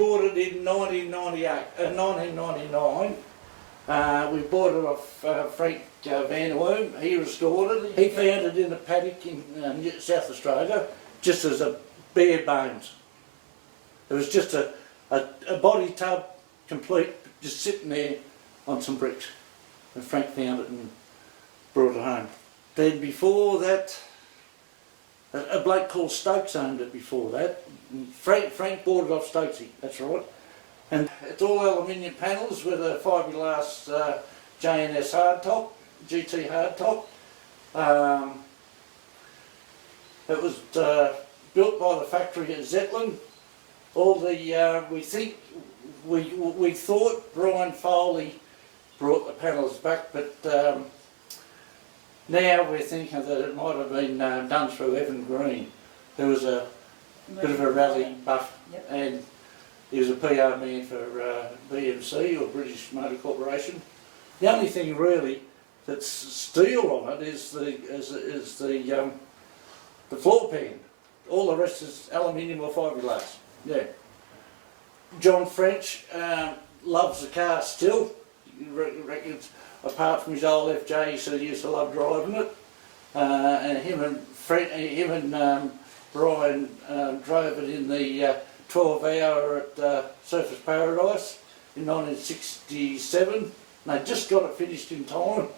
bought it in 1999. We bought it off Frank Van Woom. He restored it. He found it in a paddock in South Australia, just as a bare bones. It was just a body tub, complete, just sitting there on some bricks. And Frank found it and brought it home. Then before that, a bloke called Stokes owned it before that. Frank bought it off Stokesy, that's right. And it's all aluminium panels with a fiberglass J&S hardtop, GT hardtop. It was built by the factory at Zetland. All the we thought Brian Foley brought the panels back, but now we're thinking that it might have been done through Evan Green, who was a bit of a rally buff, and he was a PR man for BMC, or British Motor Corporation. The only thing really that's steel on it is the floor pan. All the rest is aluminium or fiberglass. Yeah. John French loves the car still. He reckons, apart from his old FJ, he said he used to love driving it. And him and Brian drove it in the 12-hour at Surfers Paradise in 1967. They just got it finished in time.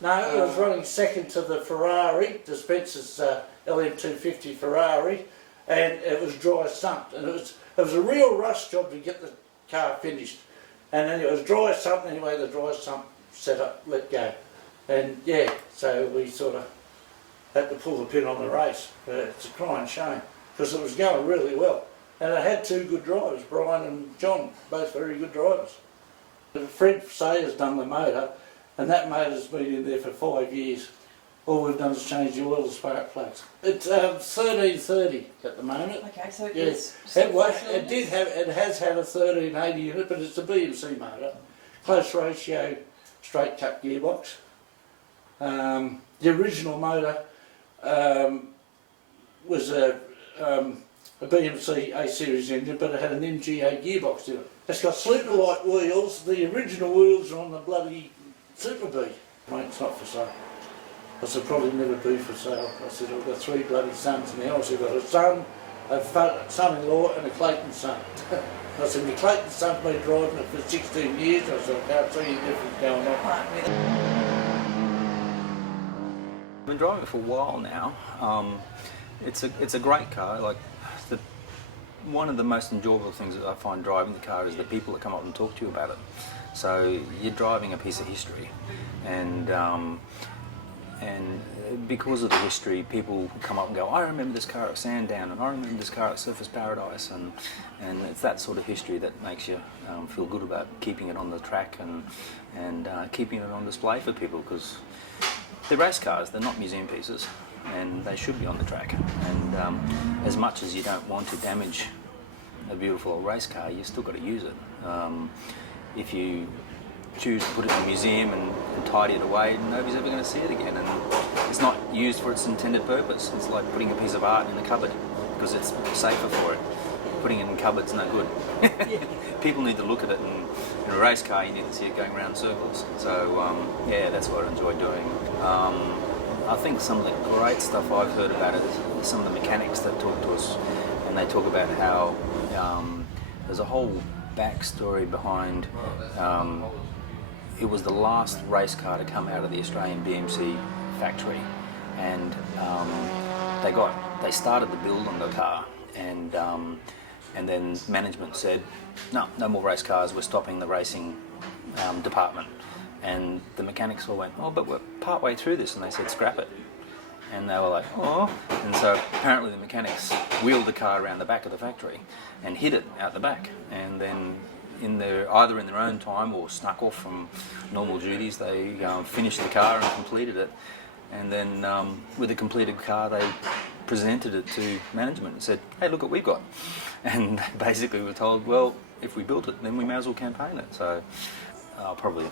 No, it was running second to the Ferrari, the Spencer's LM250 Ferrari, and it was dry sumped. And it was a real rush job to get the car finished. And then it was dry sumped anyway. The dry sump set up, let go, and yeah, so we sort of had to pull the pin on the race. But it's a crying shame because it was going really well. And it had two good drivers, Brian and John, both very good drivers. Fred Sayer's done the motor, and that motor's been in there for 5 years. All we've done is change the oil and spark plugs. It's 1330 at the moment. Okay, so it yes. is. It has had a 1380 in it, but it's a BMC motor, close ratio, straight cut gearbox. The original motor was a BMC A series engine, but it had an MGA gearbox in it. It's got sleeper light wheels. The original wheels are on the bloody Super B. Mate, it's not for sale. I said, probably never be for sale. I said, I've got 3 bloody sons now. I said, I've got a son, a son-in-law and a Clayton son. I said, my Clayton son's been driving it for 16 years. I said, I can't see any difference going on. I've been driving it for a while now. It's a great car. Like one of the most enjoyable things that I find driving the car is the people that come up and talk to you about it. So you're driving a piece of history, and because of the history, people come up and go, I remember this car at Sandown, and I remember this car at Surfers Paradise, and it's that sort of history that makes you feel good about keeping it on the track and keeping it on display for people, because they're race cars, they're not museum pieces, and they should be on the track. And as much as you don't want to damage a beautiful old race car, you still got to use it. If you choose to put it in a museum and tidy it away, nobody's ever going to see it again, and it's not used for its intended purpose. It's like putting a piece of art in a cupboard because it's safer for it. Putting it in cupboard's no good. People need to look at it, and in a race car you need to see it going around in circles. So yeah, that's what I enjoy doing. I think some of the great stuff I've heard about it is some of the mechanics that talk to us, and they talk about how there's a whole backstory behind it was the last race car to come out of the Australian BMC factory, and they started the build on the car, and then management said, no more race cars, we're stopping the racing department. And the mechanics all went, oh, but we're part way through this, and they said scrap it. And they were like, oh. And so apparently the mechanics wheeled the car around the back of the factory and hid it out the back, and then either in their own time or snuck off from normal duties, they finished the car and completed it. And then with the completed car, they presented it to management and said, hey, look what we've got. And basically were told, well, if we built it, then we may as well campaign it. So probably a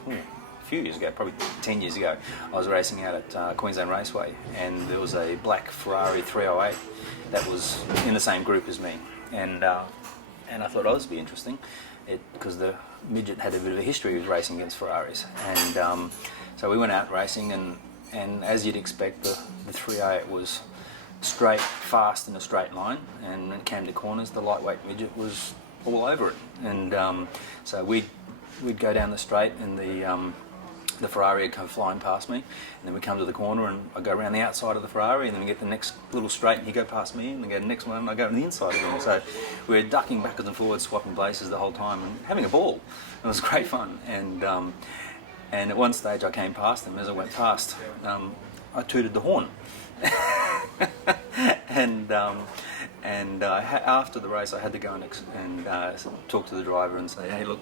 few years ago, probably 10 years ago, I was racing out at Queensland Raceway, and there was a black Ferrari 308 that was in the same group as me. And And I thought, oh, this would be interesting, because the Midget had a bit of a history of racing against Ferraris. And so we went out racing, and as you'd expect, the 3A was straight, fast in a straight line, and when it came to corners, the lightweight Midget was all over it. And so we'd go down the straight, and the Ferrari would come flying past me, and then we come to the corner, and I go around the outside of the Ferrari, and then we get the next little straight, and he go past me, and then go to the next one, and I go on the inside of him. So we were ducking backwards and forwards, swapping places the whole time, and having a ball. It was great fun. And at one stage I came past him. As I went past, I tooted the horn. and after the race I had to go and talk to the driver and say, hey, look,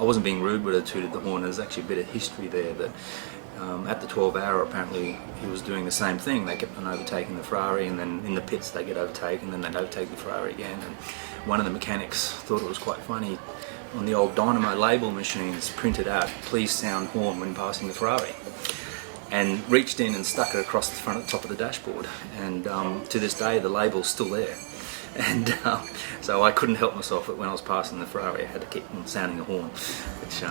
I wasn't being rude, but I tooted the horn. There's actually a bit of history there that at the 12 hour apparently he was doing the same thing. They kept on overtaking the Ferrari, and then in the pits they get overtaken, and then they'd overtake the Ferrari again. And one of the mechanics thought it was quite funny. On the old dynamo label machines printed out, please sound horn when passing the Ferrari, and reached in and stuck it across the front top of the dashboard. And to this day the label's still there. And so I couldn't help myself when I was passing the Ferrari. I had to keep on sounding a horn, which